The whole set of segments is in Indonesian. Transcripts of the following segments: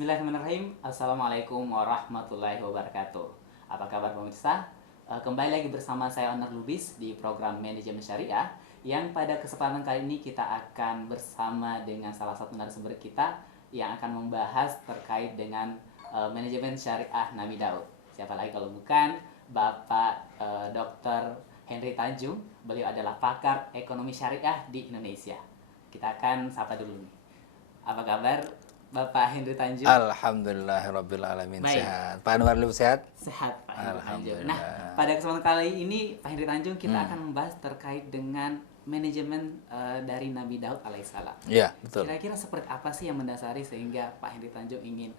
Bismillahirrahmanirrahim. Assalamualaikum warahmatullahi wabarakatuh. Apa kabar pemirsa? Kembali lagi bersama saya Onar Lubis di program Manajemen Syariah, yang pada kesempatan kali ini kita akan bersama dengan salah satu narasumber kita yang akan membahas terkait dengan manajemen syariah Nabi Daud. Siapa lagi kalau bukan Bapak Dr. Henry Tanjung. Beliau adalah pakar ekonomi syariah di Indonesia. Kita akan sapa dulu nih. Apa kabar Bapak Henry Tanjung? Alhamdulillahirabbil alamin. Baik. Sehat. Pak Anwar Lub sehat? Sehat Pak Henry Tanjung. Alhamdulillah. Nah, pada kesempatan kali ini Pak Henry Tanjung kita akan membahas terkait dengan manajemen dari Nabi Daud alaihissalam. Iya, betul. Kira-kira seperti apa sih yang mendasari sehingga Pak Henry Tanjung ingin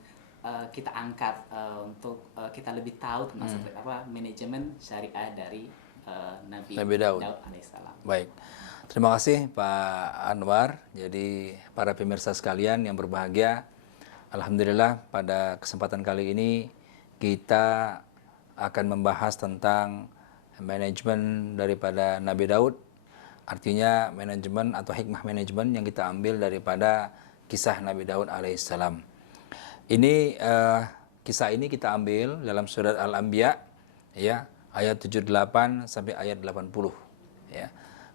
kita angkat untuk kita lebih tahu tentang seperti apa manajemen syariah dari Nabi Daud alaihissalam. Baik. Terima kasih Pak Anwar. Jadi para pemirsa sekalian yang berbahagia, alhamdulillah pada kesempatan kali ini kita akan membahas tentang manajemen daripada Nabi Daud. Artinya manajemen atau hikmah manajemen yang kita ambil daripada kisah Nabi Daud alaihissalam. Ini kisah ini kita ambil dalam surat Al-Anbiya, ya, ayat 78 sampai ayat 80, ya.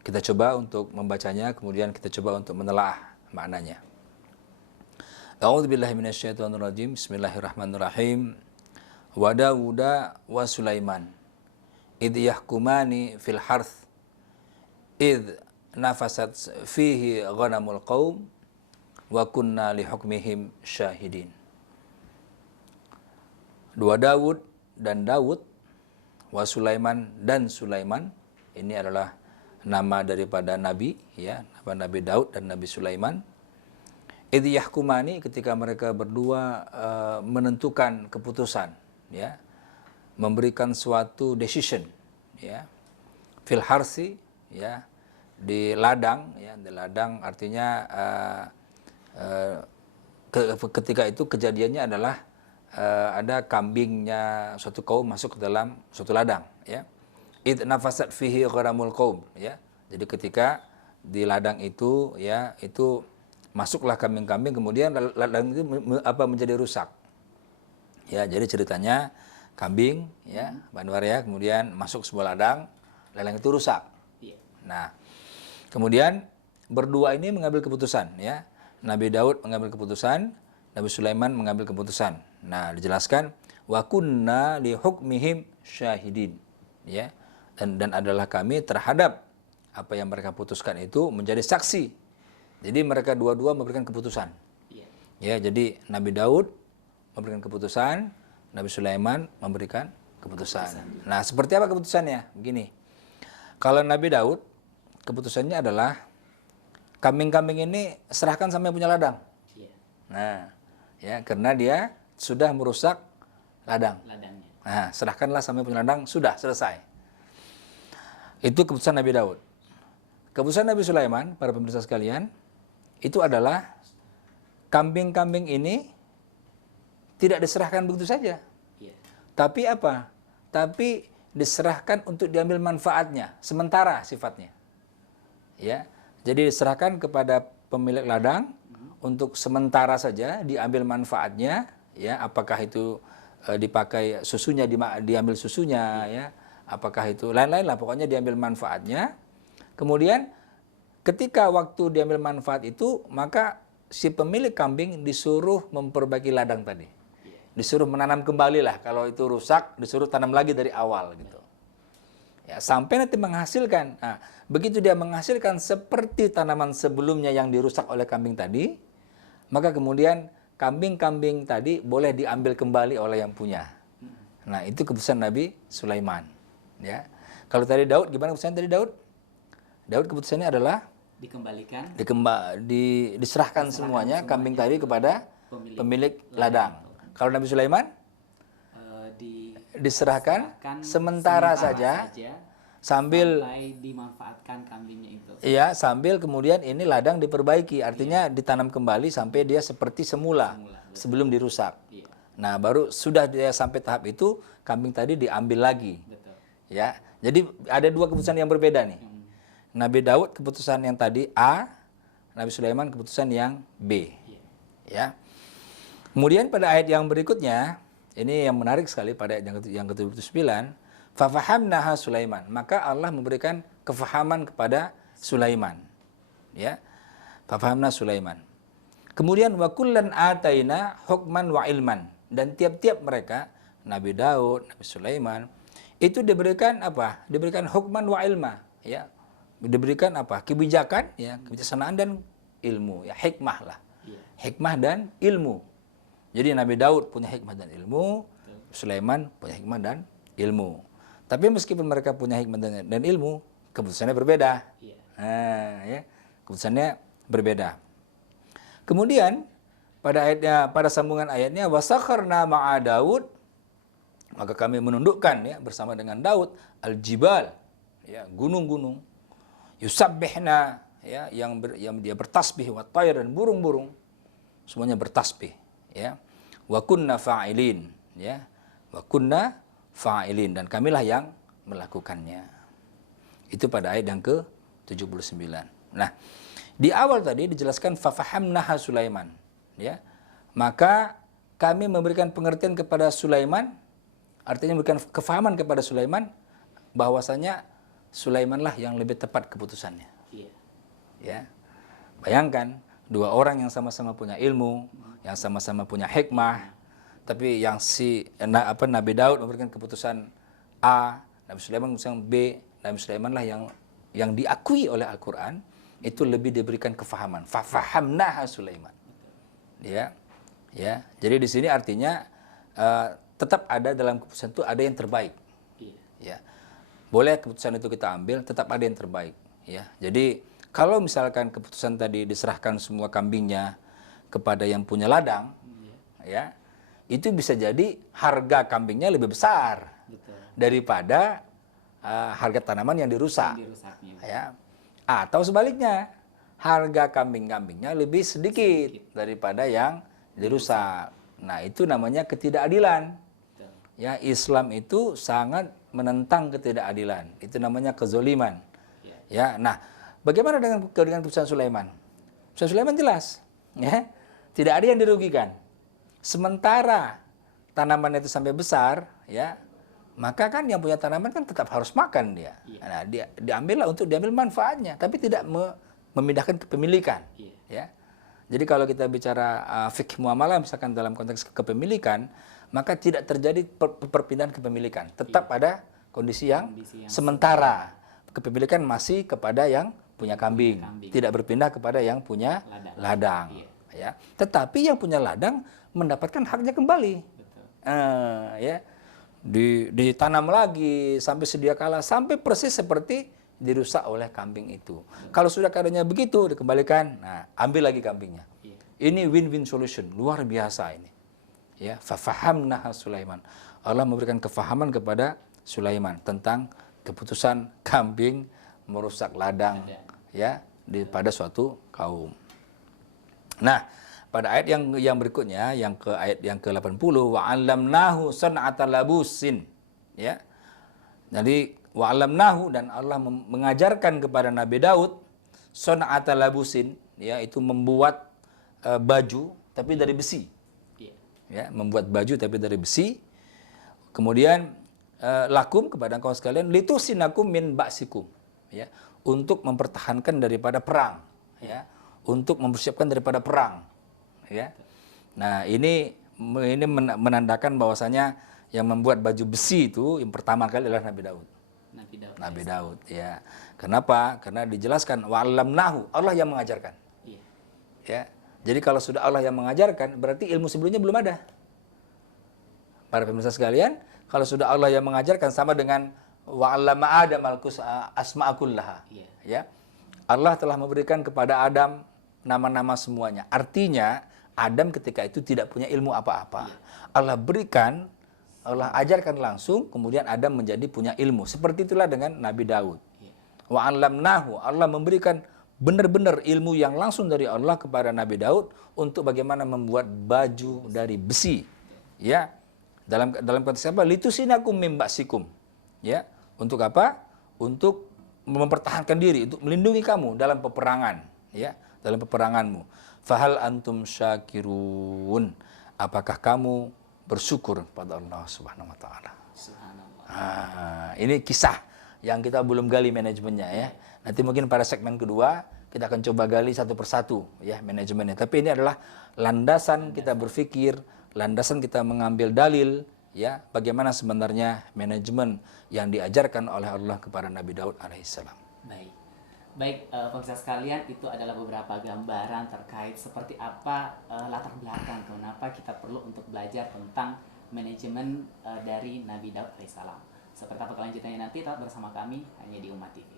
Kita coba untuk membacanya, kemudian kita coba untuk menelaah maknanya. A'udzubillahi minasyaitonirrajim. Bismillahirrahmanirrahim. Wa Dawuda wa Sulaiman idh yahkumani fil harth idh nafasat fihi ghanamul qaum wa kunna li hukmihim syahidin. Dua Daud dan Daud, wa Sulaiman dan Sulaiman. Ini adalah nama daripada Nabi, ya, nama Nabi Daud dan Nabi Sulaiman. Idh yahkumani, ketika mereka berdua menentukan keputusan, ya, memberikan suatu decision, ya, fil harsi, ya, di ladang, ya, di ladang artinya ketika itu kejadiannya adalah ada kambingnya suatu kaum masuk ke dalam suatu ladang, ya. Id nafasat fihi gharamul qaum, ya. Jadi ketika di ladang itu, ya, itu masuklah kambing-kambing, kemudian ladang itu menjadi rusak. Ya, jadi ceritanya kambing, ya, Banwar, ya, kemudian masuk sebuah ladang itu rusak. Nah, kemudian berdua ini mengambil keputusan, ya. Nabi Daud mengambil keputusan, Nabi Sulaiman mengambil keputusan. Nah, dijelaskan wa kunna li hukmihim syahidin, ya. Dan adalah kami terhadap apa yang mereka putuskan itu menjadi saksi. Jadi mereka dua-dua memberikan keputusan. Ya, jadi Nabi Daud memberikan keputusan, Nabi Sulaiman memberikan keputusan. Nah, seperti apa keputusannya? Begini. Kalau Nabi Daud, keputusannya adalah kambing-kambing ini serahkan sama yang punya ladang. Nah, ya, karena dia sudah merusak ladangnya. Nah, serahkanlah sama yang punya ladang, sudah selesai. Itu keputusan Nabi Daud. Keputusan Nabi Sulaiman, para pemirsa sekalian, itu adalah kambing-kambing ini tidak diserahkan begitu saja. Tapi apa? Tapi diserahkan untuk diambil manfaatnya, sementara sifatnya. Ya, jadi diserahkan kepada pemilik ladang untuk sementara saja diambil manfaatnya, ya, apakah itu dipakai susunya, diambil susunya, ya. Apakah itu lain-lain lah, pokoknya diambil manfaatnya. Kemudian ketika waktu diambil manfaat itu, maka si pemilik kambing disuruh memperbaiki ladang tadi. Disuruh menanam kembali lah, kalau itu rusak disuruh tanam lagi dari awal gitu. Ya, sampai nanti menghasilkan. Nah, begitu dia menghasilkan seperti tanaman sebelumnya yang dirusak oleh kambing tadi, maka kemudian kambing-kambing tadi boleh diambil kembali oleh yang punya. Nah, itu keputusan Nabi Sulaiman. Ya, kalau tadi Daud, gimana keputusan tadi Daud? Daud keputusannya adalah diserahkan semuanya kambing tadi kepada pemilik ladang. Kalau Nabi Sulaiman diserahkan sementara saja sambil dimanfaatkan kambingnya itu. Iya, sambil kemudian ini ladang diperbaiki, artinya ditanam kembali sampai dia seperti semula sebelum dirusak. Nah, baru sudah dia sampai tahap itu, kambing tadi diambil lagi. Ya, jadi ada dua keputusan yang berbeda nih. Nabi Daud keputusan yang tadi A, Nabi Sulaiman keputusan yang B. Ya. Kemudian pada ayat yang berikutnya, ini yang menarik sekali pada ayat yang ke-79, fafahamnaha Sulaiman. Maka Allah memberikan kefahaman kepada Sulaiman. Ya. Fafahamna Sulaiman. Kemudian wa kullan ataina hukman wa ilman. Dan tiap-tiap mereka, Nabi Daud, Nabi Sulaiman, itu diberikan apa? Diberikan hukman wa ilma, ya. Diberikan apa? Kebijakan, ya, kebijaksanaan dan ilmu, ya, hikmah lah. Hikmah dan ilmu. Jadi Nabi Daud punya hikmah dan ilmu, Sulaiman punya hikmah dan ilmu. Tapi meskipun mereka punya hikmah dan ilmu, keputusannya berbeda. Nah, ya, keputusannya berbeda. Kemudian pada sambungan ayatnya wasakharna ma'a Daud, maka kami menundukkan, ya, bersama dengan Daud al-jibal, ya, gunung-gunung, yusabbihna, ya, yang dia bertasbih, wa tayr, dan burung-burung semuanya bertasbih, ya. Wa kunna fa'ilin, ya. Wa kunna fa'ilin, dan kamilah yang melakukannya. Itu pada ayat yang ke-79. Nah, di awal tadi dijelaskan fafahamnaha Sulaiman, ya. Maka kami memberikan pengertian kepada Sulaiman, artinya memberikan kefahaman kepada Sulaiman bahwasanya Sulaimanlah yang lebih tepat keputusannya. Ya. Bayangkan dua orang yang sama-sama punya ilmu, yang sama-sama punya hikmah, tapi yang Nabi Daud memberikan keputusan A, Nabi Sulaiman keputusan B. Nabi Sulaimanlah yang diakui oleh Al-Qur'an itu lebih diberikan kefahaman. Fafahamnaha Sulaiman. Ya. Ya. Jadi di sini artinya tetap ada dalam keputusan itu ada yang terbaik. Ya. Boleh keputusan itu kita ambil, tetap ada yang terbaik, ya. Jadi kalau misalkan keputusan tadi diserahkan semua kambingnya kepada yang punya ladang, ya, itu bisa jadi harga kambingnya lebih besar daripada harga tanaman yang dirusak. Ya. Atau sebaliknya, harga kambing-kambingnya lebih sedikit daripada yang dirusak. Nah, itu namanya ketidakadilan. Ya, Islam itu sangat menentang ketidakadilan. Itu namanya kezoliman. Ya, nah, bagaimana dengan keputusan Sulaiman? Keputusan Sulaiman jelas, ya, tidak ada yang dirugikan. Sementara tanaman itu sampai besar, ya, maka kan yang punya tanaman kan tetap harus makan dia. Nah, dia diambil manfaatnya, tapi tidak memindahkan kepemilikan. Ya. Jadi kalau kita bicara fikih muamalah, misalkan dalam konteks kepemilikan, maka tidak terjadi perpindahan kepemilikan. Tetap ada kondisi yang sementara. Kepemilikan masih kepada yang punya kambing. Tidak berpindah kepada yang punya ladang. Ya. Tetapi yang punya ladang mendapatkan haknya kembali. Ya. Ditanam lagi sampai sedia kala, sampai persis seperti dirusak oleh kambing itu. Kalau sudah keadaannya begitu, dikembalikan, nah, ambil lagi kambingnya. Ini win-win solution, luar biasa ini. Ya, fafahamnaha Sulaiman. Allah memberikan kefahaman kepada Sulaiman tentang keputusan kambing merusak ladang, ya, pada suatu kaum. Nah, pada ayat yang berikutnya, ayat yang ke-80, wa 'allamnahu san'ata labusin, ya. Jadi wa 'allamnahu, dan Allah mengajarkan kepada Nabi Daud san'ata labusin, ya, itu membuat baju tapi dari besi. Ya, membuat baju tapi dari besi. Kemudian lakum, kepada kaum sekalian, litusinakum min ba'sikum, ya, untuk mempertahankan daripada perang, ya, untuk mempersiapkan daripada perang, ya. Nah, ini menandakan bahwasanya yang membuat baju besi itu yang pertama kali adalah Nabi Daud. Nabi Daud, ya. Kenapa? Karena dijelaskan wa 'allamnahu, Allah yang mengajarkan. Ya. Jadi kalau sudah Allah yang mengajarkan, berarti ilmu sebelumnya belum ada. Para pemirsa sekalian, kalau sudah Allah yang mengajarkan, sama dengan wa 'allama Adam asma'a kullaha. Ya. Allah telah memberikan kepada Adam nama-nama semuanya. Artinya Adam ketika itu tidak punya ilmu apa-apa. Allah berikan, Allah ajarkan langsung, kemudian Adam menjadi punya ilmu. Seperti itulah dengan Nabi Daud. Wa 'allamnahu, Allah memberikan benar-benar ilmu yang langsung dari Allah kepada Nabi Daud untuk bagaimana membuat baju dari besi. Ya. Dalam konteks apa? Litusinakum mim ba'sikum. Ya. Untuk apa? Untuk mempertahankan diri, untuk melindungi kamu dalam peperangan, ya, dalam peperanganmu. Fahal antum syakirun? apakah kamu bersyukur pada Allah Subhanahu wa taala? Subhanallah. Ini kisah yang kita belum gali manajemennya ya. Nanti mungkin pada segmen kedua kita akan coba gali satu persatu ya manajemennya. Tapi ini adalah landasan kita berpikir, landasan kita mengambil dalil ya bagaimana sebenarnya manajemen yang diajarkan oleh Allah kepada Nabi Daud alaihissalam. Baik, pemirsa sekalian, itu adalah beberapa gambaran terkait seperti apa latar belakang kenapa kita perlu untuk belajar tentang manajemen dari Nabi Daud alaihissalam. Seperti apa kelanjutannya nanti, tetap bersama kami hanya di Umat TV.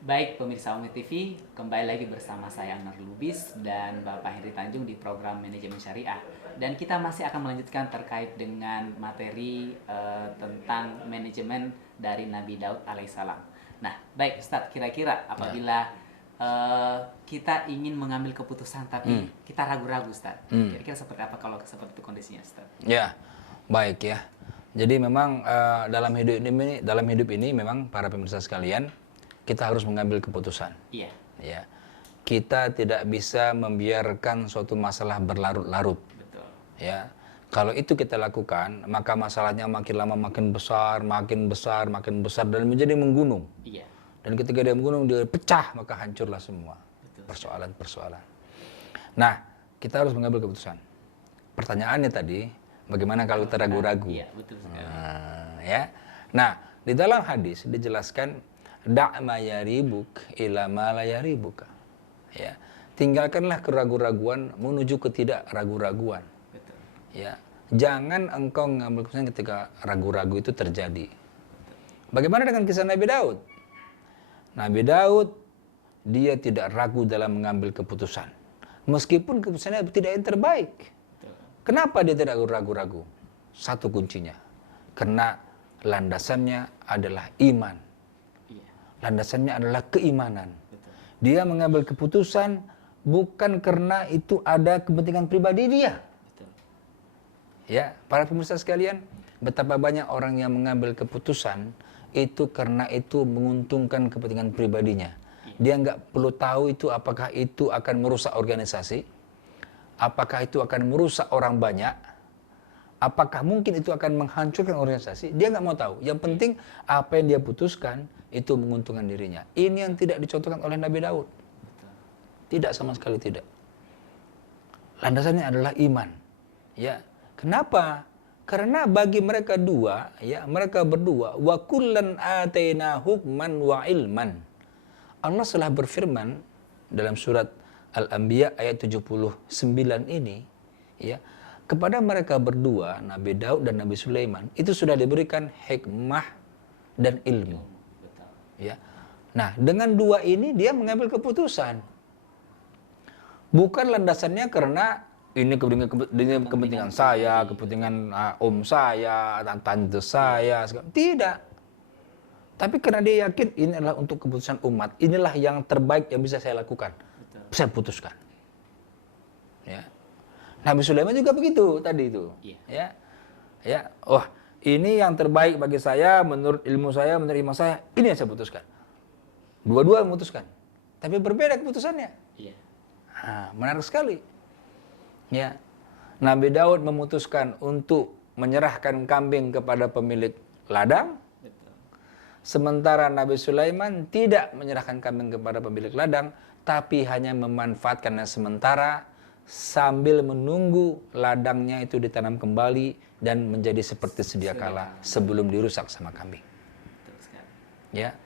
Baik pemirsa Umat TV, kembali lagi bersama saya Anar Lubis dan Bapak Henry Tanjung di program Manajemen Syariah. Dan kita masih akan melanjutkan terkait dengan materi tentang manajemen dari Nabi Daud alaihissalam. Nah, baik Ustadz, kira-kira apabila kita ingin mengambil keputusan tapi kita ragu-ragu Ustadz, kira-kira seperti apa kalau seperti itu kondisinya Ustadz? Ya, baik ya. Jadi memang dalam hidup ini memang para pemirsa sekalian, kita harus mengambil keputusan. Iya. Ya. Kita tidak bisa membiarkan suatu masalah berlarut-larut. Betul. Ya. Kalau itu kita lakukan, maka masalahnya makin lama makin besar dan menjadi menggunung. Iya. Dan ketika dia menggunung, dia pecah, maka hancurlah semua persoalan-persoalan. Nah, kita harus mengambil keputusan. Pertanyaannya tadi, bagaimana kalau kita ragu-ragu? Iya, betul sekali. Ya. Nah, di dalam hadis dijelaskan da'ma yaribuk ila ma la yaribuka. Ya. Tinggalkanlah keraguan-raguan menuju ke tidak ragu-raguan. Betul. Ya. Jangan engkau mengambil keputusan ketika ragu-ragu itu terjadi. Bagaimana dengan kisah Nabi Daud? Nabi Daud dia tidak ragu dalam mengambil keputusan. Meskipun keputusannya tidak yang terbaik. Betul. Kenapa dia tidak ragu-ragu? Satu kuncinya. Karena landasannya adalah iman. Landasannya adalah keimanan. Betul. Dia mengambil keputusan bukan karena itu ada kepentingan pribadi dia. Betul. Ya, para pemirsa sekalian, betapa banyak orang yang mengambil keputusan itu karena itu menguntungkan kepentingan pribadinya. Dia nggak perlu tahu itu apakah itu akan merusak organisasi, apakah itu akan merusak orang banyak, apakah mungkin itu akan menghancurkan organisasi. Dia nggak mau tahu. Yang penting apa yang dia putuskan itu menguntungkan dirinya. Ini yang tidak dicontohkan oleh Nabi Daud. Tidak, sama sekali tidak. Landasannya adalah iman. Ya. Kenapa? Karena bagi mereka berdua, wa kullan ataina hukman wa ilman. Allah telah berfirman dalam surat Al-Anbiya ayat 79 ini, ya, kepada mereka berdua, Nabi Daud dan Nabi Sulaiman, itu sudah diberikan hikmah dan ilmu. Ya. Nah, dengan dua ini dia mengambil keputusan. Bukan landasannya karena ini kepentingan saya, kepentingan om saya, tante saya, tidak. Tapi karena dia yakin ini adalah untuk keputusan umat, inilah yang terbaik yang bisa saya lakukan. Betul. Saya putuskan. Ya. Nabi Sulaiman juga begitu tadi itu. Iya. Ya. Ya, oh, ini yang terbaik bagi saya, menurut ilmu saya, menurut iman saya, ini yang saya putuskan. Dua-dua memutuskan. Tapi berbeda keputusannya. Iya. Nah, menarik sekali. Ya. Nabi Daud memutuskan untuk menyerahkan kambing kepada pemilik ladang. Betul. Sementara Nabi Sulaiman tidak menyerahkan kambing kepada pemilik ladang, tapi hanya memanfaatkannya sementara sambil menunggu ladangnya itu ditanam kembali dan menjadi seperti sedia kala sebelum dirusak sama kambing. Ya.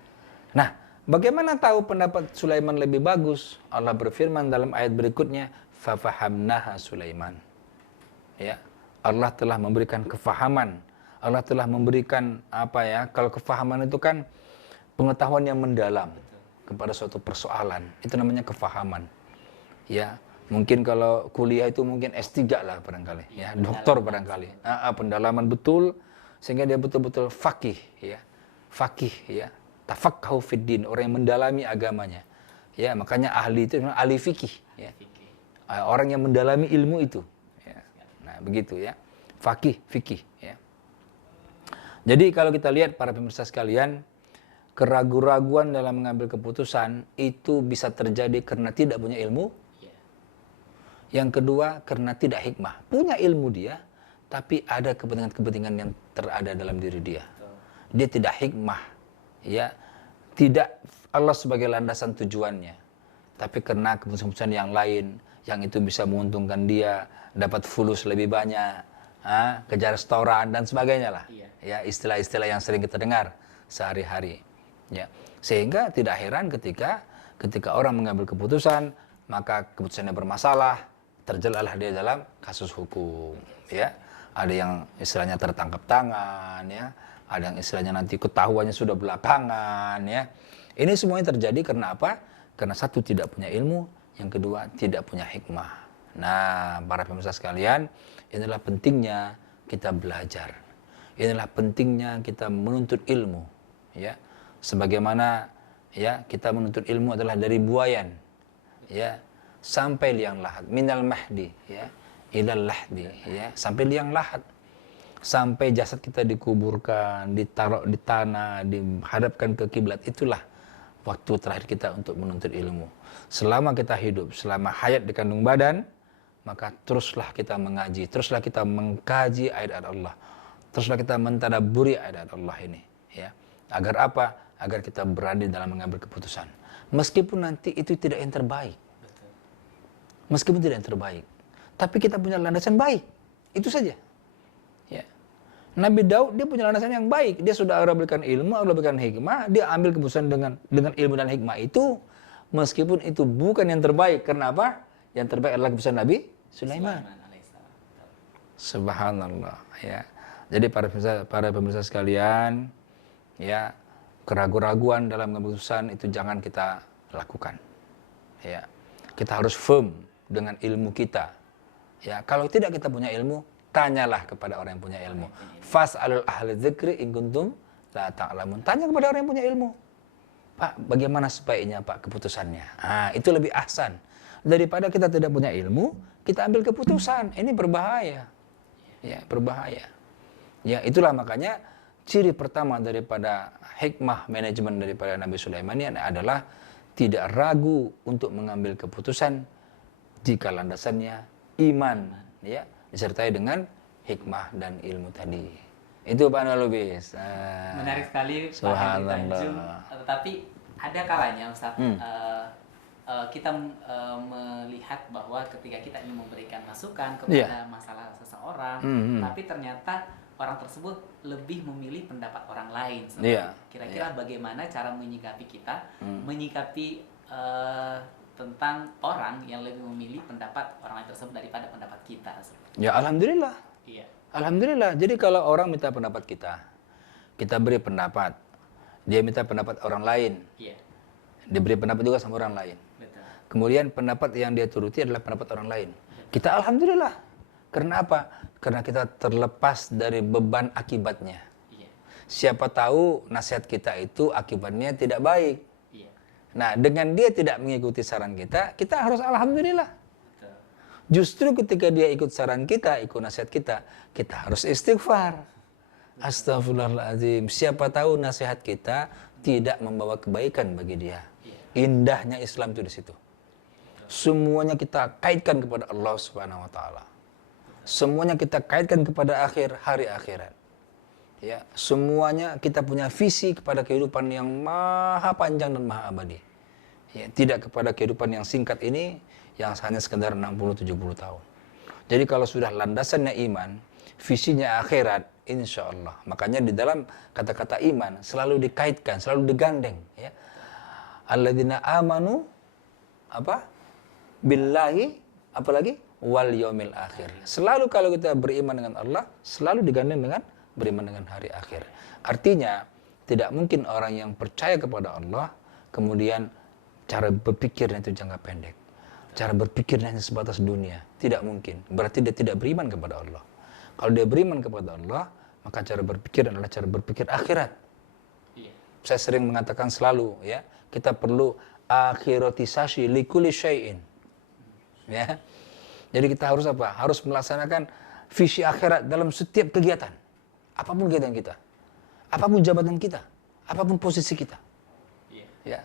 Nah, bagaimana tahu pendapat Sulaiman lebih bagus? Allah berfirman dalam ayat berikutnya, fafahamnaha Sulaiman. Ya. Allah telah memberikan kefahaman. Allah telah memberikan kalau kefahaman itu kan pengetahuan yang mendalam kepada suatu persoalan. Itu namanya kefahaman. Ya. Mungkin kalau kuliah itu mungkin S3 lah barangkali, ya, doktor barangkali. Pendalaman betul sehingga dia betul-betul faqih, ya. Faqih, ya. Tafaqahu fid din, orang yang mendalami agamanya. Ya, makanya ahli itu memang ahli fikih. Ya. Fikih. Orang yang mendalami ilmu itu. Ya. Nah, begitu ya. Fikih. Ya. Jadi kalau kita lihat para pemirsa sekalian, keraguan-raguan dalam mengambil keputusan itu bisa terjadi karena tidak punya ilmu. Iya. Yang kedua, karena tidak hikmah. Punya ilmu dia, tapi ada kepentingan-kepentingan yang terada dalam diri dia. Betul. Dia tidak hikmah. Ya. Tidak Allah sebagai landasan tujuannya. Tapi karena keputusan-keputusan yang lain, yang itu bisa menguntungkan dia, dapat fulus lebih banyak, kejar restoran dan sebagainya lah. Iya. Ya, istilah-istilah yang sering kita dengar sehari-hari. Ya. Sehingga tidak heran ketika orang mengambil keputusan, maka keputusannya bermasalah, terjelalah dia dalam kasus hukum. Ya. Ada yang istilahnya tertangkap tangan, ya. Ada yang istilahnya nanti ketahuannya sudah belakangan, ya. Ini semuanya terjadi karena apa? Karena satu, tidak punya ilmu, yang kedua tidak punya hikmah. Nah, para pemirsa sekalian, inilah pentingnya kita belajar. Inilah pentingnya kita menuntut ilmu, ya. Sebagaimana ya kita menuntut ilmu adalah dari buayan, ya, sampai liang lahat, minal mahdi, ya, ilal lahdi, ya, sampai liang lahat. Sampai jasad kita dikuburkan, ditaruh di tanah, dihadapkan ke kiblat, itulah waktu terakhir kita untuk menuntut ilmu. Selama kita hidup, selama hayat di kandung badan, maka teruslah kita mengaji, teruslah kita mengkaji ayat-ayat Allah, teruslah kita mentadabburi ayat-ayat Allah ini, ya. Agar apa? Agar kita berani dalam mengambil keputusan. Meskipun nanti itu tidak yang terbaik. Meskipun tidak yang terbaik. Tapi kita punya landasan baik. Itu saja. Ya. Nabi Daud dia punya landasan yang baik. Dia sudah Allah berikan ilmu, Allah berikan hikmah, dia ambil keputusan dengan ilmu dan hikmah itu, meskipun itu bukan yang terbaik. Karena apa? Yang terbaik adalah keputusan Nabi Sulaiman. Subhanallah, ya. Jadi para pemirsa sekalian, ya, keraguan-raguan dalam keputusan itu jangan kita lakukan. Ya. Kita harus firm dengan ilmu kita. Ya, kalau tidak kita punya ilmu, tanyalah kepada orang yang punya ilmu. Fas'alul ahli dzikri in kuntum la ta'lamun. Tanya kepada orang yang punya ilmu. Pak, bagaimana sebaiknya Pak keputusannya? Itu lebih ahsan. Daripada kita tidak punya ilmu, kita ambil keputusan. Ini berbahaya. Ya, berbahaya. Ya, itulah makanya ciri pertama daripada hikmah manajemen daripada Nabi Sulaiman ini adalah tidak ragu untuk mengambil keputusan jika landasannya iman, ya, disertai dengan hikmah dan ilmu tadi. Itu Pak Nalubis. Menarik sekali Pak Henry Tanjung. Tetapi ada kalanya Ustaz, kita melihat bahwa ketika kita ingin memberikan masukan kepada masalah seseorang, tapi ternyata orang tersebut lebih memilih pendapat orang lain. Kira-kira bagaimana cara menyikapi kita, menyikapi tentang orang yang lebih memilih pendapat orang lain tersebut daripada pendapat kita? Ya, alhamdulillah. Iya. Alhamdulillah. Jadi kalau orang minta pendapat kita beri pendapat. Dia minta pendapat orang lain. Iya. Diberi pendapat juga sama orang lain. Betul. Kemudian pendapat yang dia turuti adalah pendapat orang lain. Kita alhamdulillah. Karena apa? Karena kita terlepas dari beban akibatnya. Iya. Siapa tahu nasihat kita itu akibatnya tidak baik. Iya. Nah, dengan dia tidak mengikuti saran kita harus alhamdulillah. Betul. Justru ketika dia ikut saran kita, ikut nasihat kita harus istighfar. Astagfirullahaladzim. Siapa tahu nasihat kita tidak membawa kebaikan bagi dia. Indahnya Islam itu di situ. Semuanya kita kaitkan kepada Allah Subhanahu wa taala. Semuanya kita kaitkan kepada hari akhirat. Ya, semuanya kita punya visi kepada kehidupan yang maha panjang dan maha abadi. Ya, tidak kepada kehidupan yang singkat ini yang hanya sekedar 60-70 tahun. Jadi kalau sudah landasannya iman, visinya akhirat, insya Allah. Makanya di dalam kata-kata iman selalu dikaitkan, selalu digandeng. Ya. Alladzina amanu billahi, apalagi wal yaumil akhir. Selalu kalau kita beriman dengan Allah, selalu digandeng dengan beriman dengan hari akhir. Artinya, tidak mungkin orang yang percaya kepada Allah, kemudian cara berpikirnya itu jangka pendek. Cara berpikirnya hanya sebatas dunia. Tidak mungkin. Berarti dia tidak beriman kepada Allah. Kalau dia beriman kepada Allah, maka cara berpikir adalah cara berpikir akhirat. Saya sering mengatakan selalu, ya, kita perlu akhiratisasi likulli syai'in. Ya. Jadi kita harus apa? Harus melaksanakan visi akhirat dalam setiap kegiatan. Apapun kegiatan kita. Apapun jabatan kita. Apapun posisi kita. Ya.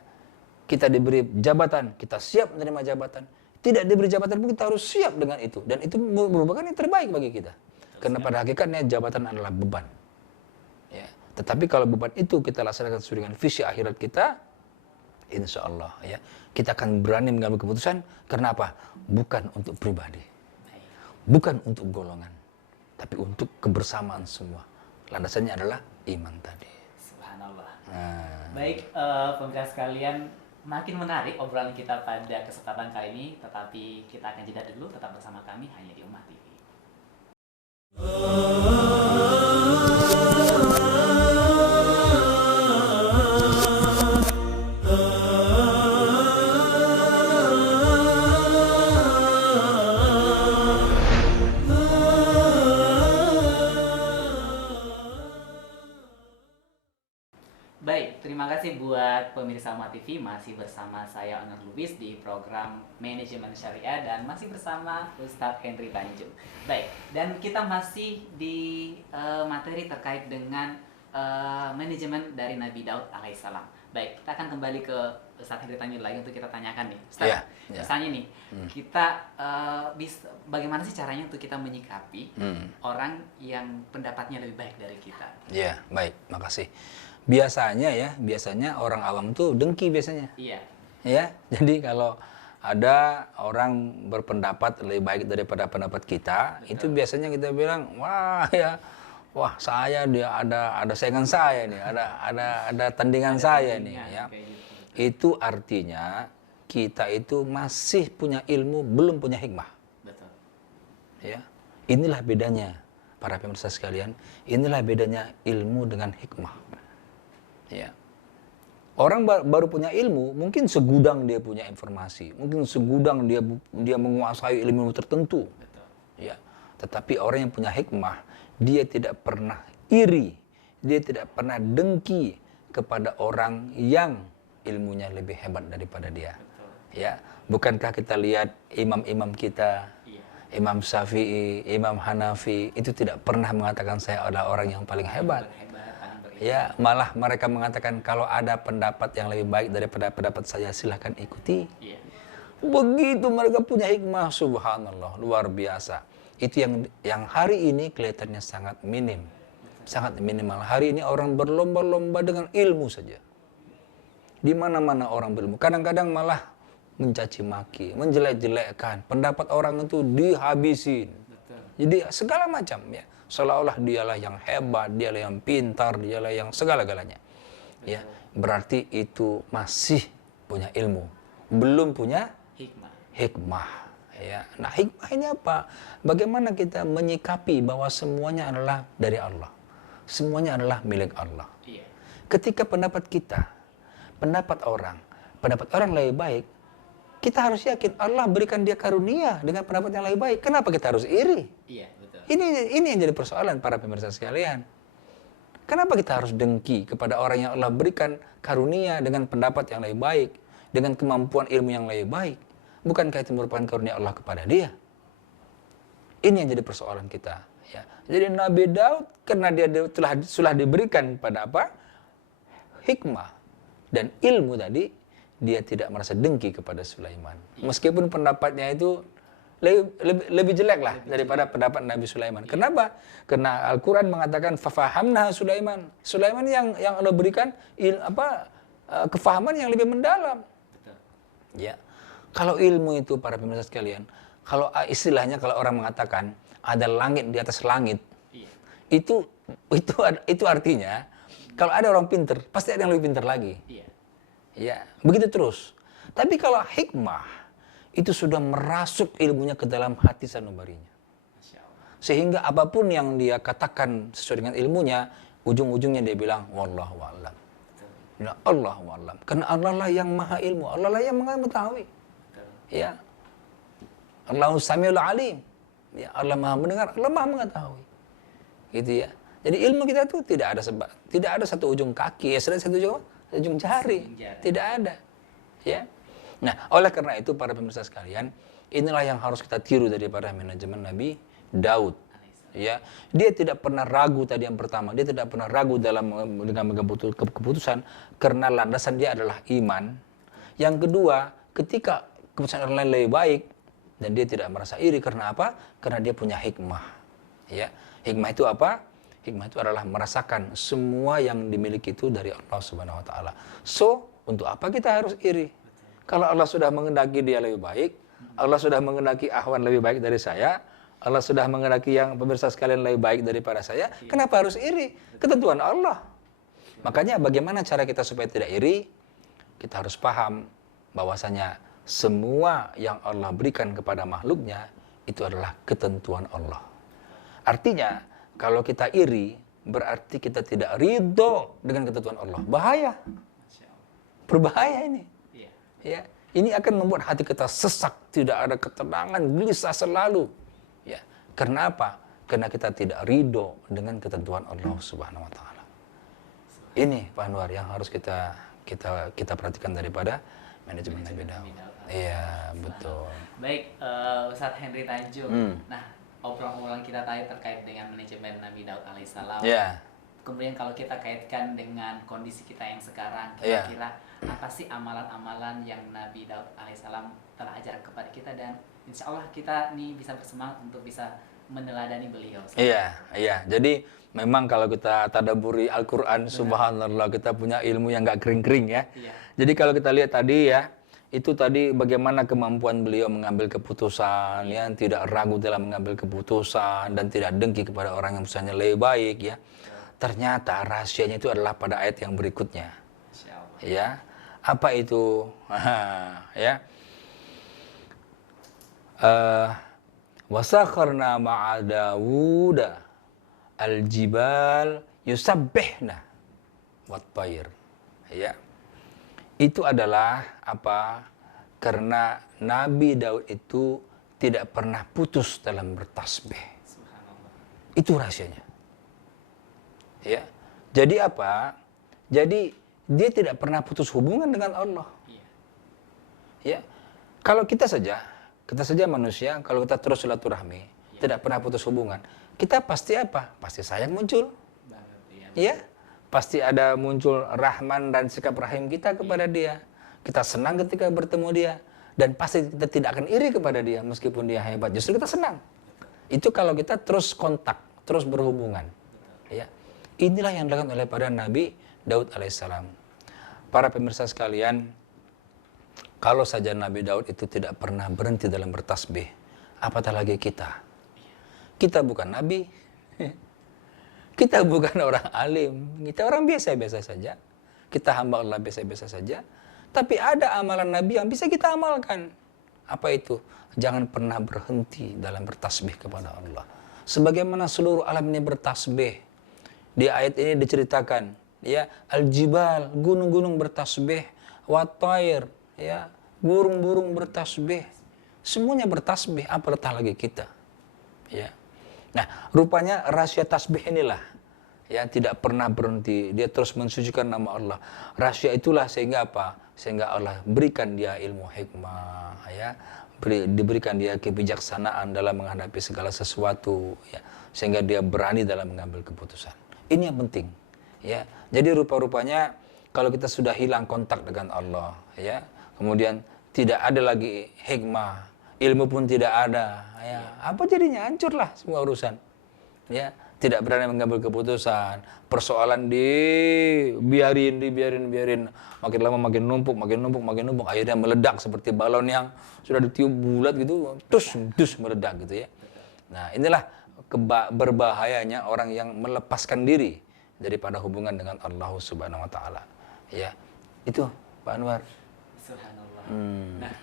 Kita diberi jabatan, kita siap menerima jabatan. Tidak diberi jabatan pun kita harus siap dengan itu. Dan itu merupakan yang terbaik bagi kita. Karena pada hakikatnya jabatan adalah beban. Ya. Tetapi kalau beban itu kita laksanakan sesuai dengan visi akhirat kita, insya Allah ya, kita akan berani mengambil keputusan. Karena apa? Bukan untuk pribadi. Bukan untuk golongan. Tapi untuk kebersamaan semua. Landasannya adalah iman tadi. Subhanallah. Nah. Baik, pemirsa sekalian, makin menarik obrolan kita pada kesempatan kali ini, tetapi kita akan jeda dulu, tetap bersama kami hanya di Ummah TV. Baik, terima kasih buat pemirsa Ummah TV, masih bersama saya Onur Lubis di program Manajemen Syariah dan masih bersama Ustadz Henry Tanjung. Baik, dan kita masih di materi terkait dengan manajemen dari Nabi Daud alaihissalam. Baik, kita akan kembali ke Ustadz Henry Tanjung lagi untuk kita tanyakan nih. Ustadz, misalnya nih, kita bagaimana sih caranya untuk kita menyikapi orang yang pendapatnya lebih baik dari kita? Ya, baik, makasih. Biasanya orang awam tuh dengki biasanya. Iya. Ya, jadi kalau ada orang berpendapat lebih baik daripada pendapat kita, betul, itu biasanya kita bilang, wah saya dia ada saingan saya nih, ada tandingan saya nih, ya. Itu artinya kita itu masih punya ilmu, belum punya hikmah. Betul. Ya, inilah bedanya para pemirsa sekalian. Inilah bedanya ilmu dengan hikmah. Ya. Orang baru punya ilmu, mungkin segudang dia punya informasi, mungkin segudang dia menguasai ilmu tertentu. Betul. Ya. Tetapi orang yang punya hikmah, dia tidak pernah iri, dia tidak pernah dengki kepada orang yang ilmunya lebih hebat daripada dia. Betul. Ya, bukankah kita lihat imam-imam kita, Imam Syafi'i, Imam Hanafi, itu tidak pernah mengatakan saya adalah orang yang paling hebat. Ya, malah mereka mengatakan kalau ada pendapat yang lebih baik daripada pendapat saya, silahkan ikuti. Begitu mereka punya hikmah, subhanallah, luar biasa. Itu yang hari ini kelihatannya sangat minim, sangat minimal. Hari ini orang berlomba-lomba dengan ilmu saja. Di mana-mana orang berilmu. Kadang-kadang malah mencaci maki, menjelek-jelekkan. Pendapat orang itu dihabisin. Betul. Jadi segala macam ya. Seolah-olah dialah yang hebat, dialah yang pintar, dialah yang segala-galanya. Ya, berarti itu masih punya ilmu, belum punya hikmah. Ya, nah hikmah ini apa? Bagaimana kita menyikapi bahwa semuanya adalah dari Allah, semuanya adalah milik Allah. Iya. Ketika pendapat kita, pendapat orang lebih baik, kita harus yakin Allah berikan dia karunia dengan pendapat yang lebih baik. Kenapa kita harus iri? Iya, betul. Ini yang jadi persoalan para pemirsa sekalian. Kenapa kita harus dengki kepada orang yang Allah berikan karunia dengan pendapat yang lebih baik, dengan kemampuan ilmu yang lebih baik? Bukankah itu merupakan karunia Allah kepada dia? Ini yang jadi persoalan kita. Ya. Jadi Nabi Daud karena dia sudah diberikan pada apa? Hikmah dan ilmu tadi, dia tidak merasa dengki kepada Sulaiman. Meskipun pendapatnya itu lebih jelek lah daripada pendapat Nabi Sulaiman. Kenapa? Karena Al-Quran mengatakan fafahamna Sulaiman. Sulaiman yang Allah berikan kefahaman yang lebih mendalam. Betul. Ya. Kalau ilmu itu para pemirsa sekalian, kalau istilahnya kalau orang mengatakan ada langit di atas langit, itu artinya kalau ada orang pintar, pasti ada yang lebih pintar lagi. Ya, begitu terus. Tapi kalau hikmah itu sudah merasuk ilmunya ke dalam hati sanubarinya. Sehingga apapun yang dia katakan sesuai dengan ilmunya, ujung-ujungnya dia bilang wallahu a'lam. Allahu a'lam. Karena Allah lah yang maha ilmu, Allah lah yang mengetahui. Ya. Allahu samiul alim. Ya, Allah maha mendengar, Allah maha mengetahui. Gitu ya. Jadi ilmu kita itu tidak ada satu ujung kaki, satu ujung jari. Tidak ada. Ya. Nah, oleh karena itu para pemirsa sekalian, inilah yang harus kita tiru daripada manajemen Nabi Daud. Ya, dia tidak pernah ragu tadi yang pertama, dia tidak pernah ragu dalam dengan mengambil keputusan karena landasan dia adalah iman. Yang kedua, ketika keputusan orang lain lebih baik dan dia tidak merasa iri karena apa? Karena dia punya hikmah. Ya, hikmah itu apa? Hikmah itu adalah merasakan semua yang dimiliki itu dari Allah Subhanahu wa taala. So, untuk apa kita harus iri? Kalau Allah sudah menghendaki dia lebih baik, Allah sudah menghendaki Ahwan lebih baik dari saya, Allah sudah menghendaki yang pemirsa sekalian lebih baik daripada saya, kenapa harus iri? Ketentuan Allah. Makanya bagaimana cara kita supaya tidak iri? Kita harus paham bahwasanya semua yang Allah berikan kepada makhluknya itu adalah ketentuan Allah. Artinya, kalau kita iri, berarti kita tidak ridho dengan ketentuan Allah. Bahaya. Berbahaya ini. Ya, ini akan membuat hati kita sesak, tidak ada ketenangan, gelisah selalu. Ya, karena apa? Karena kita tidak ridho dengan ketentuan Allah Subhanahu wa taala. Ini Pak Anwar yang harus kita perhatikan daripada manajemen Nabi Daud. Iya, betul. Baik, Ustadz Henry Tanjung. Nah, obrolan kita tadi terkait dengan manajemen Nabi Daud alaihissalam. Iya. Kemudian kalau kita kaitkan dengan kondisi kita yang sekarang, kira-kira apa sih amalan-amalan yang Nabi Daud alaihissalam telah ajarkan kepada kita, dan insya Allah kita nih bisa bersemangat untuk bisa meneladani beliau. Iya. Jadi memang kalau kita tadabburi Al-Quran, subhanallah, kita punya ilmu yang nggak kering-kering ya. Iya. Jadi kalau kita lihat tadi ya, itu tadi bagaimana kemampuan beliau mengambil keputusan, ya, tidak ragu dalam mengambil keputusan dan tidak dengki kepada orang yang misalnya lebih baik ya. Ternyata rahasianya itu adalah pada ayat yang berikutnya. Ya, apa itu? Ya. Wasakharna ma'a Dawuda al-jibal yusabbihna wat-tayr. Ya. Itu adalah apa? Karena Nabi Daud itu tidak pernah putus dalam bertasbih. Itu rahasianya. Ya. Jadi apa? Jadi dia tidak pernah putus hubungan dengan Allah. Ya. Kalau kita saja manusia, kalau kita terus silaturahmi, tidak pernah putus hubungan, kita pasti apa? Pasti sayang muncul. Ya. Pasti ada muncul rahman dan sikap rahim kita kepada dia. Kita senang ketika bertemu dia, dan pasti kita tidak akan iri kepada dia meskipun dia hebat. Justru kita senang. Itu kalau kita terus kontak, terus berhubungan. Ya. Inilah yang dilakukan oleh pada Nabi Daud alaihissalam. Para pemirsa sekalian, kalau saja Nabi Daud itu tidak pernah berhenti dalam bertasbih, apatah lagi kita. Kita bukan nabi. Kita bukan orang alim. Kita orang biasa-biasa saja. Kita hamba Allah biasa-biasa saja. Tapi ada amalan Nabi yang bisa kita amalkan. Apa itu? Jangan pernah berhenti dalam bertasbih kepada Allah. Sebagaimana seluruh alam ini bertasbih. Di ayat ini diceritakan, ya, al-jibal, gunung-gunung bertasbih, wat-tayr, ya, burung-burung bertasbih. Semuanya bertasbih, apatah lagi kita. Ya. Nah, rupanya rahasia tasbih inilah ya tidak pernah berhenti. Dia terus mensucikan nama Allah. Rahasia itulah sehingga apa? Sehingga Allah berikan dia ilmu hikmah, ya. Diberikan dia kebijaksanaan dalam menghadapi segala sesuatu, ya. Sehingga dia berani dalam mengambil keputusan. Ini yang penting, ya. Jadi rupa-rupanya kalau kita sudah hilang kontak dengan Allah, ya. Kemudian tidak ada lagi hikmah, ilmu pun tidak ada, ya. Apa jadinya? Hancurlah semua urusan. Ya, tidak berani mengambil keputusan. Persoalan dibiarin, makin lama makin numpuk. Akhirnya meledak seperti balon yang sudah ditiup bulat gitu, terus meledak gitu ya. Nah, inilah berbahayanya orang yang melepaskan diri daripada hubungan dengan Allah Subhanahu wa taala. Ya. Itu Pak Anwar. Subhanallah. Nah,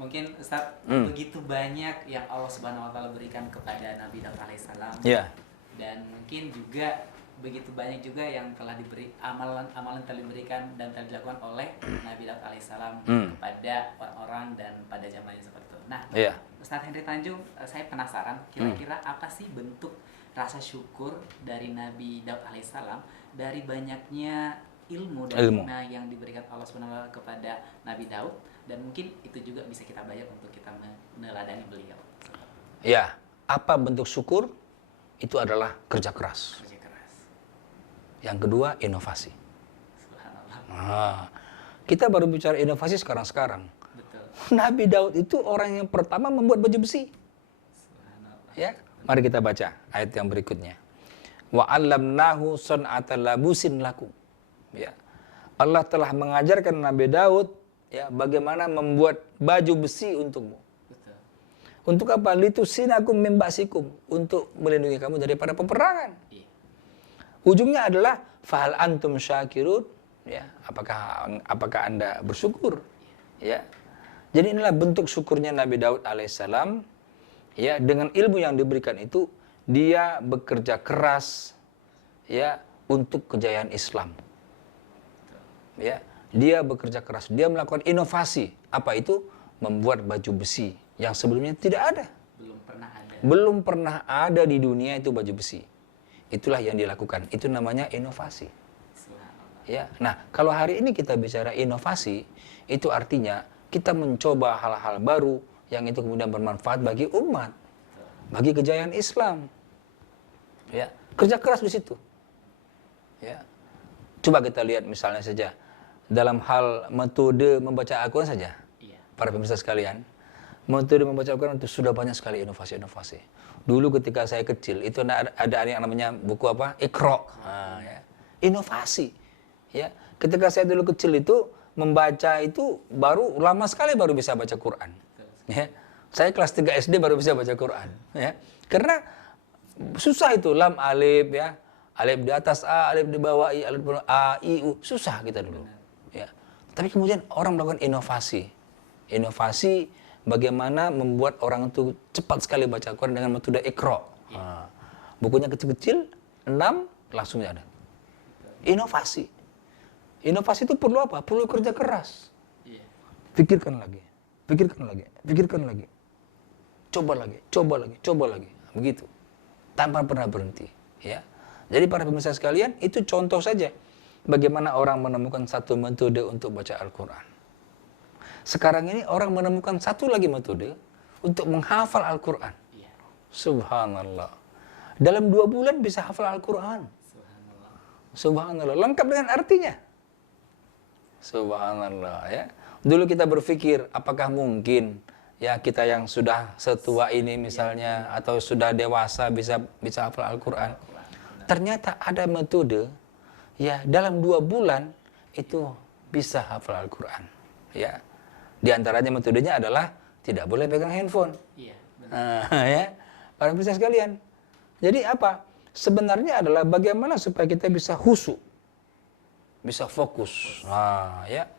mungkin Ustaz, begitu banyak yang Allah Subhanahu wa taala berikan kepada Nabi Daud alaihissalam. Ya. Dan mungkin juga begitu banyak juga yang telah diberi amalan telah diberikan dan telah dilakukan oleh Nabi Daud alaihissalam kepada orang-orang dan pada zamannya seperti itu. Nah, Ustaz Henry Tanjung, saya penasaran kira-kira apa sih bentuk rasa syukur dari Nabi Daud alaihissalam dari banyaknya ilmu dan Ilmu. hikmah yang diberikan Allah SWT kepada Nabi Daud, dan mungkin itu juga bisa kita belajar untuk kita meneladani beliau. Ya, apa bentuk syukur? Itu adalah kerja keras. Kerja keras. Yang kedua, inovasi. Subhanallah. Nah, kita baru bicara inovasi sekarang-sekarang. Betul. Nabi Daud itu orang yang pertama membuat baju besi. Subhanallah. Ya, mari kita baca ayat yang berikutnya. Wa 'allamnahu sun'ata labusin lakum. Ya. Allah telah mengajarkan Nabi Daud ya bagaimana membuat baju besi untukmu. Betul. Untuk apa? Litusinakum min ba'sikum, untuk melindungi kamu daripada peperangan. Iya. Ujungnya adalah fahal antum syakirun, ya. Apakah Anda bersyukur? Ya. Jadi inilah bentuk syukurnya Nabi Daud alaihissalam. Ya, dengan ilmu yang diberikan itu dia bekerja keras ya untuk kejayaan Islam. Ya, dia bekerja keras, dia melakukan inovasi. Apa itu? Membuat baju besi yang sebelumnya tidak ada. Belum pernah ada. Belum pernah ada di dunia itu baju besi. Itulah yang dilakukan. Itu namanya inovasi. Subhanallah. Ya. Nah, kalau hari ini kita bicara inovasi, itu artinya kita mencoba hal-hal baru yang itu kemudian bermanfaat bagi umat, bagi kejayaan Islam. Ya, kerja keras di situ. Ya. Coba kita lihat misalnya saja dalam hal metode membaca Al-Quran saja. Iya. Para pemirsa sekalian, metode membaca Al-Quran itu sudah banyak sekali inovasi-inovasi. Dulu ketika saya kecil itu ada yang namanya buku apa? Iqra. Nah, ya. Inovasi. Ya, ketika saya dulu kecil itu membaca itu baru lama sekali baru bisa baca Quran. Ya. Saya kelas 3 SD baru bisa baca Quran, ya. Karena susah itu lam alif ya. Alif di atas A, alif di bawah I, alif di bawah A, I, U. Susah kita dulu. Ya. Tapi kemudian orang melakukan inovasi. Inovasi bagaimana membuat orang itu cepat sekali baca Quran dengan metode Iqra. Nah, bukunya kecil-kecil, 6 langsung ada. Inovasi. Inovasi itu perlu apa? Perlu kerja keras. Iya. Pikirkan lagi, pikirkan lagi, pikirkan lagi. Coba lagi, coba lagi, coba lagi. Begitu. Tanpa pernah berhenti. Ya. Jadi para pemirsa sekalian, itu contoh saja bagaimana orang menemukan satu metode untuk baca Al-Quran. Sekarang ini orang menemukan satu lagi metode untuk menghafal Al-Quran. Iya. Subhanallah. Dalam 2 bulan bisa hafal Al-Quran. Subhanallah. Subhanallah. Lengkap dengan artinya. Subhanallah ya. Dulu kita berpikir apakah mungkin ya kita yang sudah setua ini misalnya atau sudah dewasa bisa hafal Al-Quran. Ternyata ada metode ya dalam 2 bulan itu bisa hafal Al-Quran. Ya. Di antaranya metodenya adalah tidak boleh pegang handphone. Iya. Nah, ya. Para pemirsa sekalian. Jadi apa? Sebenarnya adalah bagaimana supaya kita bisa khusyuk. Bisa fokus. Nah, ya.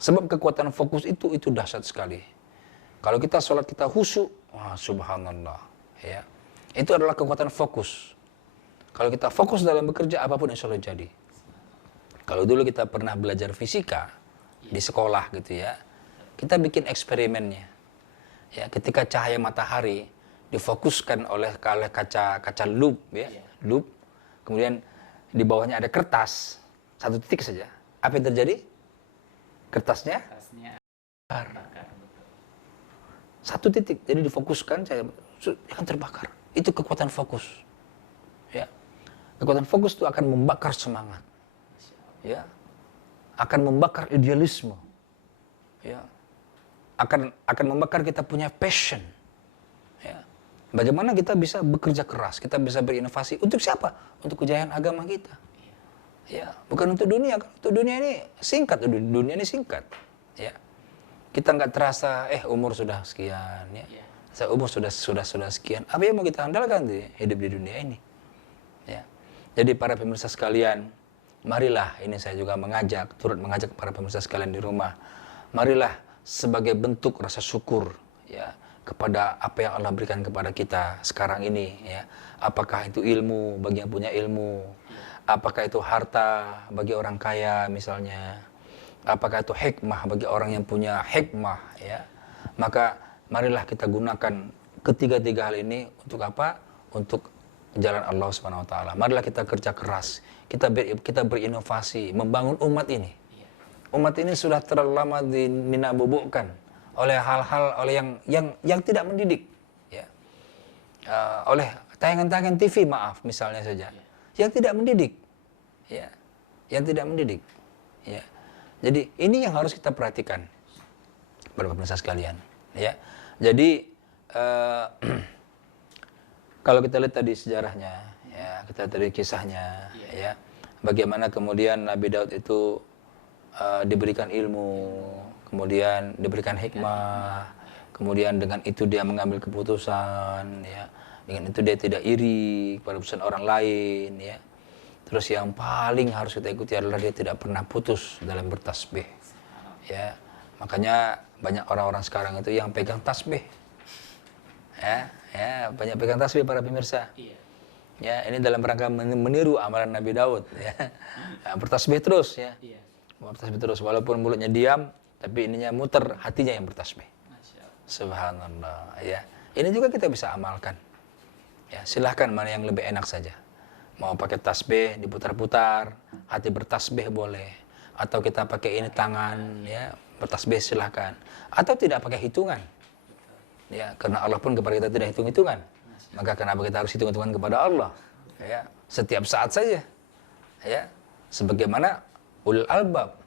Sebab kekuatan fokus itu dahsyat sekali. Kalau kita sholat kita khusyuk, wah subhanallah, ya. Itu adalah kekuatan fokus. Kalau kita fokus dalam bekerja, apapun insya Allah jadi. Kalau dulu kita pernah belajar fisika di sekolah gitu ya, kita bikin eksperimennya. Ya, ketika cahaya matahari difokuskan oleh kaca loop, ya, loop, kemudian di bawahnya ada kertas, 1 titik saja. Apa yang terjadi? Kertasnya Tasnya bakar. bakar. Betul. 1 titik, jadi difokuskan, saya akan terbakar. Itu kekuatan fokus. Ya, kekuatan fokus itu akan membakar semangat. Ya, akan membakar idealisme. Ya, akan membakar kita punya passion. Ya, bagaimana kita bisa bekerja keras, kita bisa berinovasi untuk siapa? Untuk kejayaan agama kita. Ya, bukan untuk dunia. Untuk dunia ini singkat, dunia ini singkat. Ya, kita nggak terasa, umur sudah sekian, ya. Saya umur sudah sekian. Apa yang mau kita andalkan di hidup di dunia ini? Ya, jadi para pemirsa sekalian, marilah ini saya juga turut mengajak para pemirsa sekalian di rumah. Marilah sebagai bentuk rasa syukur, ya, kepada apa yang Allah berikan kepada kita sekarang ini, ya. Apakah itu ilmu bagi yang punya ilmu? Apakah itu harta bagi orang kaya misalnya? Apakah itu hikmah bagi orang yang punya hikmah, ya? Maka marilah kita gunakan ketiga-tiga hal ini untuk apa? Untuk jalan Allah Subhanahu wa taala. Marilah kita kerja keras. kita berinovasi, membangun umat ini. Iya. Umat ini sudah terlalu lama dinabubukkan oleh hal-hal yang tidak mendidik, ya. Oleh tayangan-tayangan TV, maaf, misalnya saja, yang tidak mendidik, ya, yang tidak mendidik, ya. Jadi ini yang harus kita perhatikan, para pemirsa sekalian, ya. Jadi kalau kita lihat tadi sejarahnya, ya, kita tadi kisahnya, ya, bagaimana kemudian Nabi Daud itu diberikan ilmu, kemudian diberikan hikmah, kemudian dengan itu dia mengambil keputusan, ya, dengan itu dia tidak iri pada keputusan orang lain, ya. Terus yang paling harus kita ikuti adalah dia tidak pernah putus dalam bertasbih, ya. Makanya banyak orang-orang sekarang itu yang pegang tasbih, ya, banyak pegang tasbih para pemirsa. Ya, ini dalam rangka meniru amalan Nabi Daud, ya. Bertasbih terus, ya. Bertasbih terus, walaupun mulutnya diam, tapi ininya muter, hatinya yang bertasbih. Subhanallah, ya. Ini juga kita bisa amalkan. Ya, silahkan mana yang lebih enak saja. Mau pakai tasbih diputar-putar, hati bertasbih boleh. Atau kita pakai ini tangan, ya, bertasbih silahkan. Atau tidak pakai hitungan. Ya, karena Allah pun kepada kita tidak hitung-hitungan. Maka kenapa kita harus hitung-hitungan kepada Allah? Ya, setiap saat saja. Ya, sebagaimana ulul albab,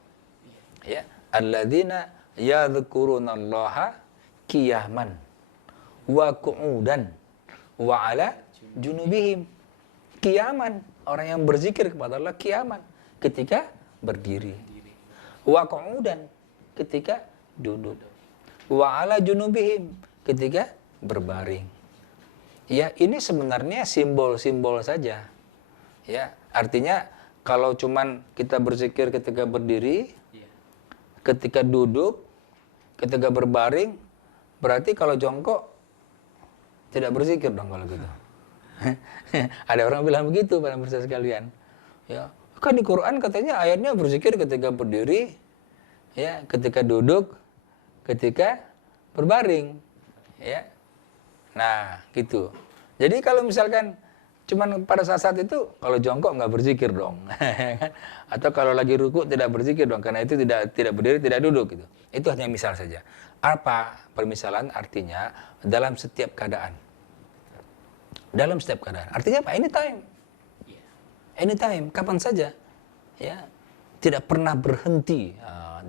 ya, alladzina yadhkurunallaha qiyaman wa qu'udan wa ala junubihim. Qiyaman, orang yang berzikir kepada Allah qiyaman, ketika berdiri. Wa qu'udan, ketika duduk. Wa ala junubihim, ketika berbaring. Ya, ini sebenarnya simbol-simbol saja. Ya, artinya kalau cuman kita berzikir ketika berdiri, ketika duduk, ketika berbaring, berarti kalau jongkok tidak berzikir dong kalau gitu. Ada orang bilang begitu pada pemirsa sekalian. Ya, kan di Quran katanya ayatnya berzikir ketika berdiri, ya, ketika duduk, ketika berbaring, ya. Nah, gitu. Jadi kalau misalkan cuman pada saat itu, kalau jongkok nggak berzikir dong. Atau kalau lagi ruku tidak berzikir dong, karena itu tidak berdiri, tidak duduk gitu. Itu hanya misal saja. Apa permisalan? Artinya dalam setiap keadaan. Dalam setiap keadaan. Artinya apa? Anytime. Anytime, kapan saja. Ya. Tidak pernah berhenti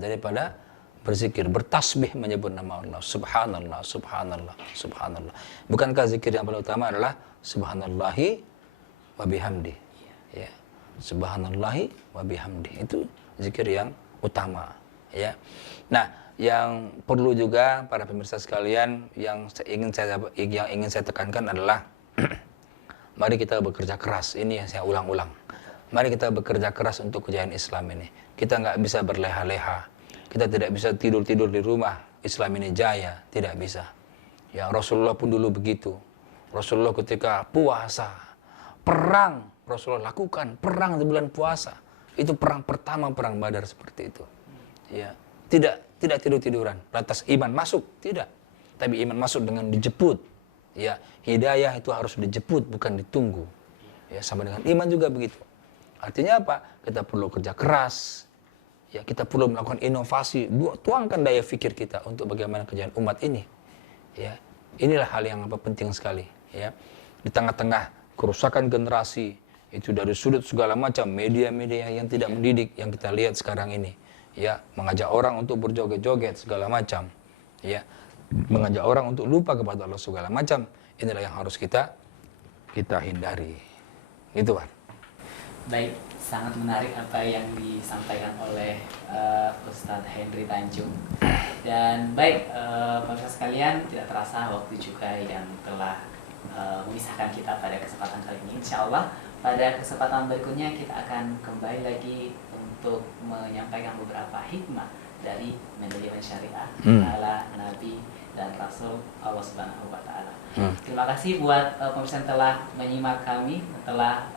daripada berzikir, bertasbih menyebut nama Allah. Subhanallah, subhanallah, subhanallah. Bukankah zikir yang paling utama adalah subhanallahi wa bihamdi. Ya. Subhanallahi wa bihamdi. Itu zikir yang utama, ya. Nah, yang perlu juga para pemirsa sekalian yang ingin saya tekankan adalah mari kita bekerja keras. Ini yang saya ulang-ulang. Mari kita bekerja keras untuk kejayaan Islam ini. Kita nggak bisa berleha-leha. Kita tidak bisa tidur-tidur di rumah. Islam ini jaya, tidak bisa. Ya, Rasulullah pun dulu begitu. Rasulullah ketika puasa, perang, Rasulullah lakukan perang di bulan puasa. Itu perang pertama, perang Badar seperti itu. Ya, tidak tidur-tiduran. Lantas iman masuk, tidak. Tapi iman masuk dengan dijemput. Ya, hidayah itu harus dijemput, bukan ditunggu. Ya, sama dengan iman juga begitu. Artinya apa? Kita perlu kerja keras. Ya, kita perlu melakukan inovasi, tuangkan daya fikir kita untuk bagaimana kejayaan umat ini. Ya, inilah hal yang penting sekali. Ya, di tengah-tengah kerusakan generasi itu dari sudut segala macam media-media yang tidak mendidik yang kita lihat sekarang ini. Ya, mengajak orang untuk berjoget-joget segala macam. Ya, mengajak orang untuk lupa kepada Allah segala macam. Inilah yang harus kita hindari. Itu, Pak. Baik, sangat menarik apa yang disampaikan oleh Ustadz Henry Tanjung. Dan baik, pemirsa sekalian, tidak terasa waktu juga yang telah memisahkan kita pada kesempatan kali ini. Insya Allah pada kesempatan berikutnya kita akan kembali lagi untuk menyampaikan beberapa hikmah dari manajemen syariah ala Nabi dan Rasul Allah Subhanahu wa taala. Terima kasih buat pemirsa yang telah menyimak kami, telah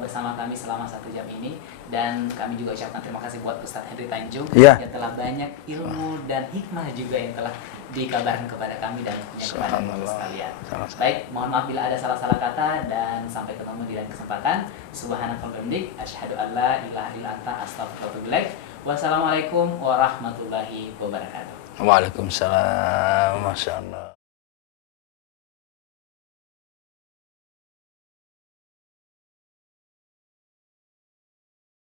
bersama kami selama 1 jam ini, dan kami juga ucapkan terima kasih buat Ustadz Henry Tanjung Ya. yang telah banyak ilmu dan hikmah juga yang telah dikabarkan kepada kami dan kepada kita sekalian. Baik, mohon maaf bila ada salah-salah kata, dan sampai ketemu di lain kesempatan. Subhanakallahumma wa bihamdik, asyhadu an la ilaha illa anta, astaghfiruka wa atubu ilaik. Wassalamualaikum warahmatullahi wabarakatuh. Waalaikumsalam. Masya Allah.